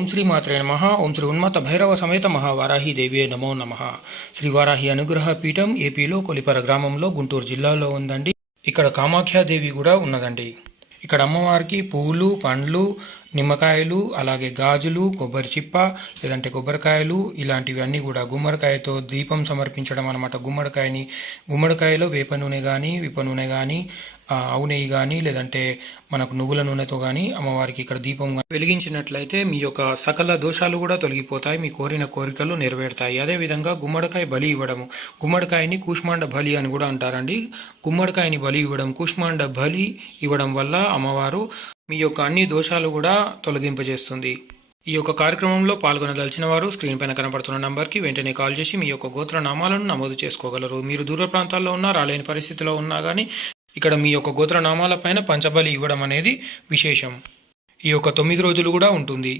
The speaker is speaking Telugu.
ఓం శ్రీ మాత్రే నమః. ఓం శ్రీ ఉన్మత్త భైరవ సమేత మహావారాహి దేవియే నమో నమః. శ్రీ వారాహి అనుగ్రహ పీఠం ఏపీలో కొలిపర గ్రామంలో గుంటూరు జిల్లాలో ఉందండి. ఇక్కడ కామాఖ్యాదేవి కూడా ఉన్నదండి. ఇక్కడ అమ్మవారికి పువ్వులు, పండ్లు, నిమ్మకాయలు, అలాగే గాజులు, కొబ్బరి చిప్ప, లేదంటే కొబ్బరికాయలు ఇలాంటివి అన్నీ కూడా గుమ్మడికాయతో దీపం సమర్పించడం అనమాట. గుమ్మడికాయలో వేప నూనె కానీ, విప్ప నూనె కానీ, ఆవు నెయ్యి కానీ, లేదంటే మనకు నువ్వుల నూనెతో కానీ అమ్మవారికి ఇక్కడ దీపం వెలిగించినట్లయితే మీ యొక్క సకల దోషాలు కూడా తొలగిపోతాయి, మీ కోరిన కోరికలు నెరవేరుతాయి. అదేవిధంగా గుమ్మడికాయ బలి ఇవ్వడము, గుమ్మడికాయని కూష్మాండ బలి అని కూడా అంటారండి. గుమ్మడికాయని బలి ఇవ్వడం, కూష్మాండ బలి ఇవ్వడం వల్ల అమ్మవారు మీ యొక్క అన్ని దోషాలు కూడా తొలగింపజేస్తుంది. ఈ యొక్క కార్యక్రమంలో పాల్గొనదలిచిన వారు స్క్రీన్ పైన కనబడుతున్న నంబర్కి వెంటనే కాల్ చేసి మీ యొక్క గోత్ర నామాలను నమోదు చేసుకోగలరు. మీరు దూర ప్రాంతాల్లో ఉన్నా, రాలేని పరిస్థితిలో ఉన్నా కానీ ఇక్కడ మీ యొక్క గోత్ర నామాల పైన పంచబలి ఇవ్వడం అనేది విశేషం. ఈ యొక్క 9 రోజులు కూడా ఉంటుంది.